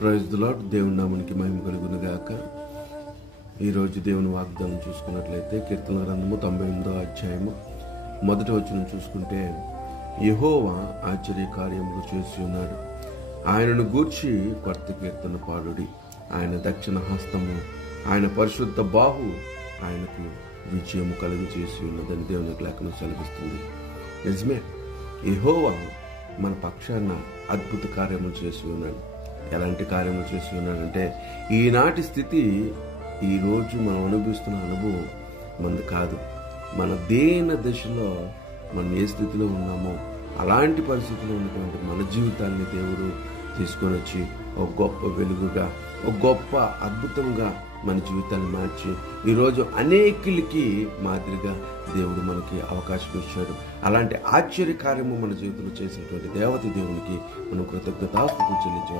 Praise the lord. దేవుని నామానికి మహిమ కలుగును గాక. ఈరోజు దేవుని వాగ్దానం చూసుకున్నట్లయితే కీర్తన గ్రంథము 98వ అధ్యాయము 1వ వచనం చూసుకుంటే, యెహోవా ఆశ్చర్య కార్యములు చేసి ఉన్నాడు, ఆయనను గూర్చి కొత్త కీర్తన పాడుడి. ఆయన దక్షిణ హస్తము, ఆయన పరిశుద్ధ బాహు ఆయనకు విజయము కలుగు చేసి ఉన్నదని దేవుని లేఖనం సెలవిస్తుంది. నిజమే, యెహోవా మన పక్షాన అద్భుత కార్యములు చేసి ఉన్నాడు. ఎలాంటి కార్యములు చేసి ఉన్నాడంటే, ఈనాటి స్థితి, ఈరోజు మనం అనుభవిస్తున్న అనుభవం మనది కాదు. మన దేన దశలో మనం ఏ స్థితిలో ఉన్నామో అలాంటి పరిస్థితిలో ఉన్నటువంటి మన జీవితాన్ని దేవుడు తీసుకొని వచ్చి ఒక గొప్ప వెలుగుగా, ఒక గొప్ప అద్భుతంగా మన జీవితాన్ని మార్చి ఈరోజు అనేకులకి మాదిరిగా దేవుడు మనకి అవకాశం ఇచ్చాడు. అలాంటి ఆశ్చర్య కార్యము మన జీవితంలో చేసినటువంటి దేవత దేవునికి మనం కృతజ్ఞతాస్తుతులు చెల్లించాలి.